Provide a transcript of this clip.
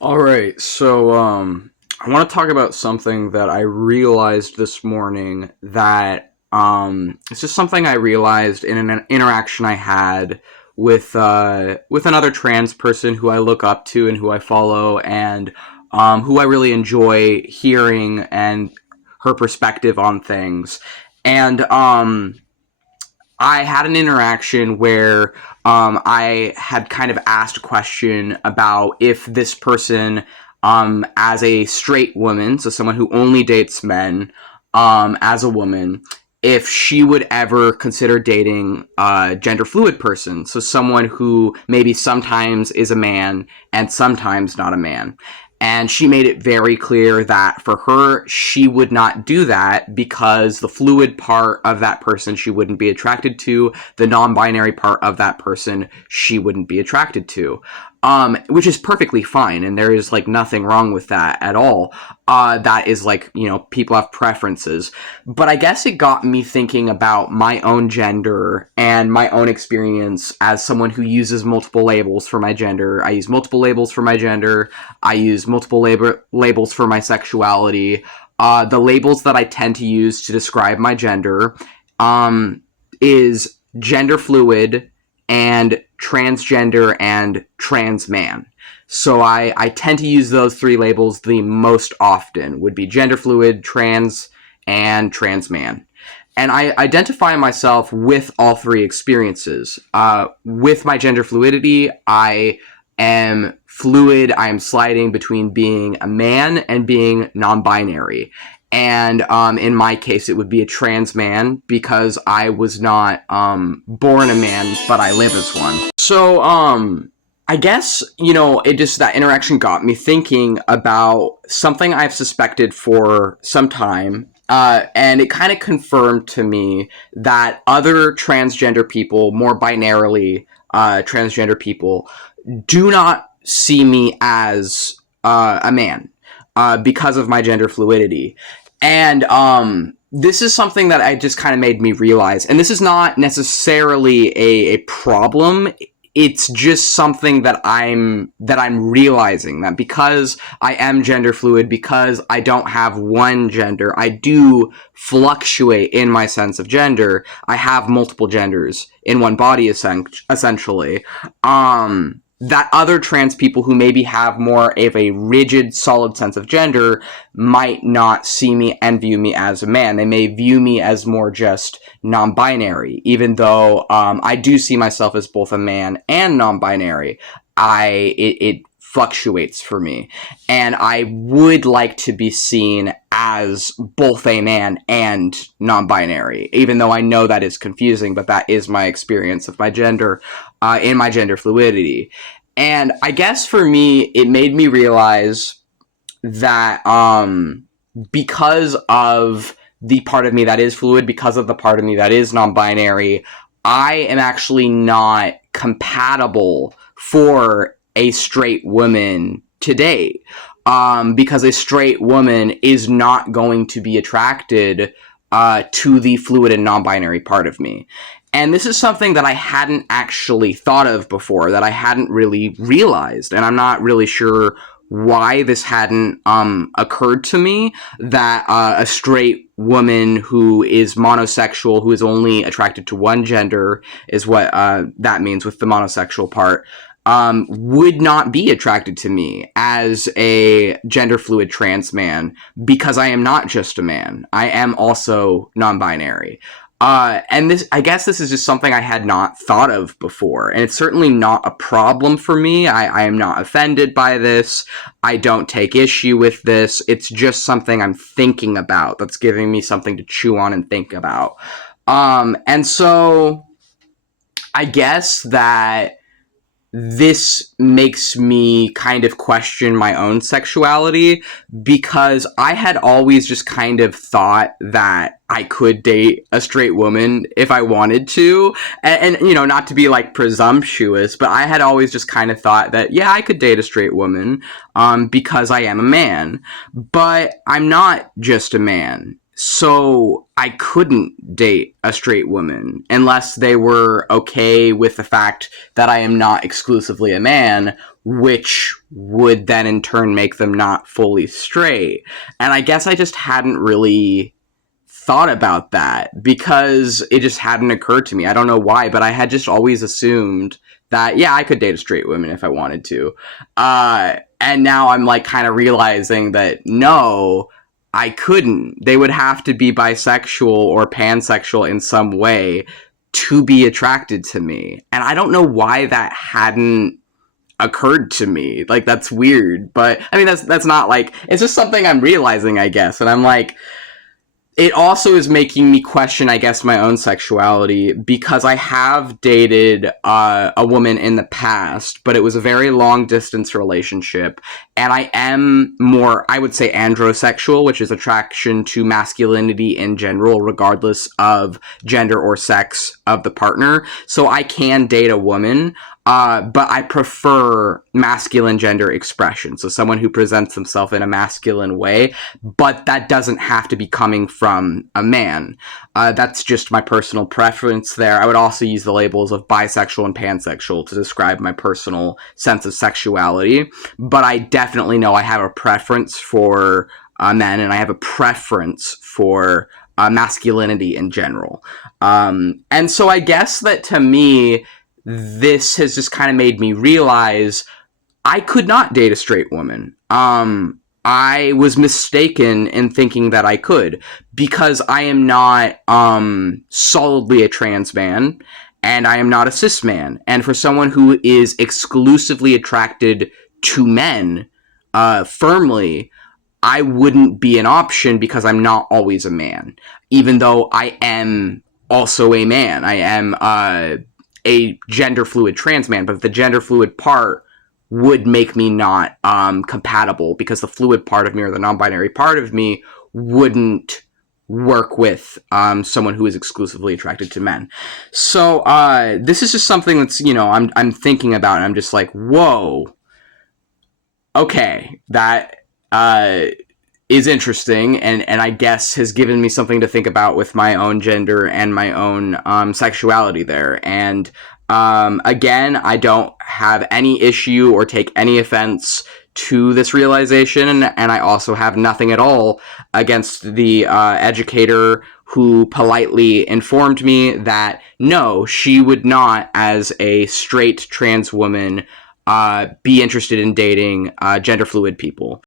All right, I want to talk about something that I realized this morning that it's just something I realized in an interaction I had with another trans person who I look up to and who I follow and who I really enjoy hearing and her perspective on things. And I had an interaction where I had kind of asked a question about if this person, as a straight woman, so someone who only dates men, as a woman, if she would ever consider dating a gender fluid person, so someone who maybe sometimes is a man and sometimes not a man. And she made it very clear that for her, she would not do that because the fluid part of that person she wouldn't be attracted to, the non binary part of that person she wouldn't be attracted to. Which is perfectly fine, and there is like nothing wrong with that at all. That is like, people have preferences. But I guess it got me thinking about my own gender and my own experience as someone who uses multiple labels for my gender. I use multiple labels for my gender. I use multiple labels for my sexuality. The labels that I tend to use to describe my gender is gender fluid and transgender and trans man. So I tend to use those three labels the most often, would be gender fluid, trans, and trans man. And I identify myself with all three experiences. With my gender fluidity, I am fluid. I am sliding between being a man and being non-binary. And in my case, it would be a trans man because I was not born a man, but I live as one. I guess, it just, that interaction got me thinking about something I've suspected for some time. And it kind of confirmed to me that other transgender people, more binarily transgender people, do not see me as a man because of my gender fluidity. And this is something that I just kind of made me realize. And this is not necessarily a problem. It's just something that I'm realizing, that because I am gender fluid, because I don't have one gender, I do fluctuate in my sense of gender. I have multiple genders in one body, essentially. That other trans people who maybe have more of a rigid, solid sense of gender might not see me and view me as a man. They may view me as more just non-binary, even though I do see myself as both a man and non-binary. It fluctuates for me, and I would like to be seen as both a man and non-binary, even though I know that is confusing, but that is my experience of my gender in my gender fluidity. And I guess for me, it made me realize that because of the part of me that is fluid, because of the part of me that is non-binary, I am actually not compatible for a straight woman today. Because a straight woman is not going to be attracted to the fluid and non-binary part of me. And this is something that I hadn't actually thought of before, that I hadn't really realized, and I'm not really sure why this hadn't occurred to me, that a straight woman who is monosexual, who is only attracted to one gender, is what that means with the monosexual part, would not be attracted to me as a gender fluid trans man, because I am not just a man. I am also non-binary. And this, I guess this is just something I had not thought of before, and it's certainly not a problem for me. I am not offended by this. I don't take issue with this. It's just something I'm thinking about that's giving me something to chew on and think about. And so I guess that this makes me kind of question my own sexuality, because I had always just kind of thought that I could date a straight woman if I wanted to. And not to be like presumptuous, but I had always just kind of thought that, yeah, I could date a straight woman because I am a man. But I'm not just a man. So I couldn't date a straight woman unless they were okay with the fact that I am not exclusively a man, which would then in turn make them not fully straight. And I guess I just hadn't really thought about that because it just hadn't occurred to me. I don't know why, but I had just always assumed that, yeah, I could date a straight woman if I wanted to. And now I'm like kind of realizing that no, I couldn't. They would have to be bisexual or pansexual in some way to be attracted to me. And I don't know why that hadn't occurred to me. Like, that's weird. But I mean, that's not like, it's just something I'm realizing, I guess. And I'm like, it also is making me question, I guess, my own sexuality because I have dated a woman in the past, but it was a very long distance relationship. And I am more, I would say, androsexual, which is attraction to masculinity in general, regardless of gender or sex of the partner. So I can date a woman. But I prefer masculine gender expression. So someone who presents themselves in a masculine way, but that doesn't have to be coming from a man. That's just my personal preference there. I would also use the labels of bisexual and pansexual to describe my personal sense of sexuality. But I definitely know I have a preference for men, and I have a preference for masculinity in general. And so I guess that to me, this has just kind of made me realize I could not date a straight woman. I was mistaken in thinking that I could because I am not solidly a trans man and I am not a cis man. And for someone who is exclusively attracted to men firmly, I wouldn't be an option because I'm not always a man, even though I am also a man. I am a gender fluid trans man, but the gender fluid part would make me not compatible because the fluid part of me or the non-binary part of me wouldn't work with someone who is exclusively attracted to men. So this is just something that's, I'm thinking about, and I'm just like, whoa, okay, that is interesting, and I guess has given me something to think about with my own gender and my own sexuality there. And again, I don't have any issue or take any offense to this realization, and I also have nothing at all against the educator who politely informed me that no, she would not, as a straight trans woman, be interested in dating gender fluid people.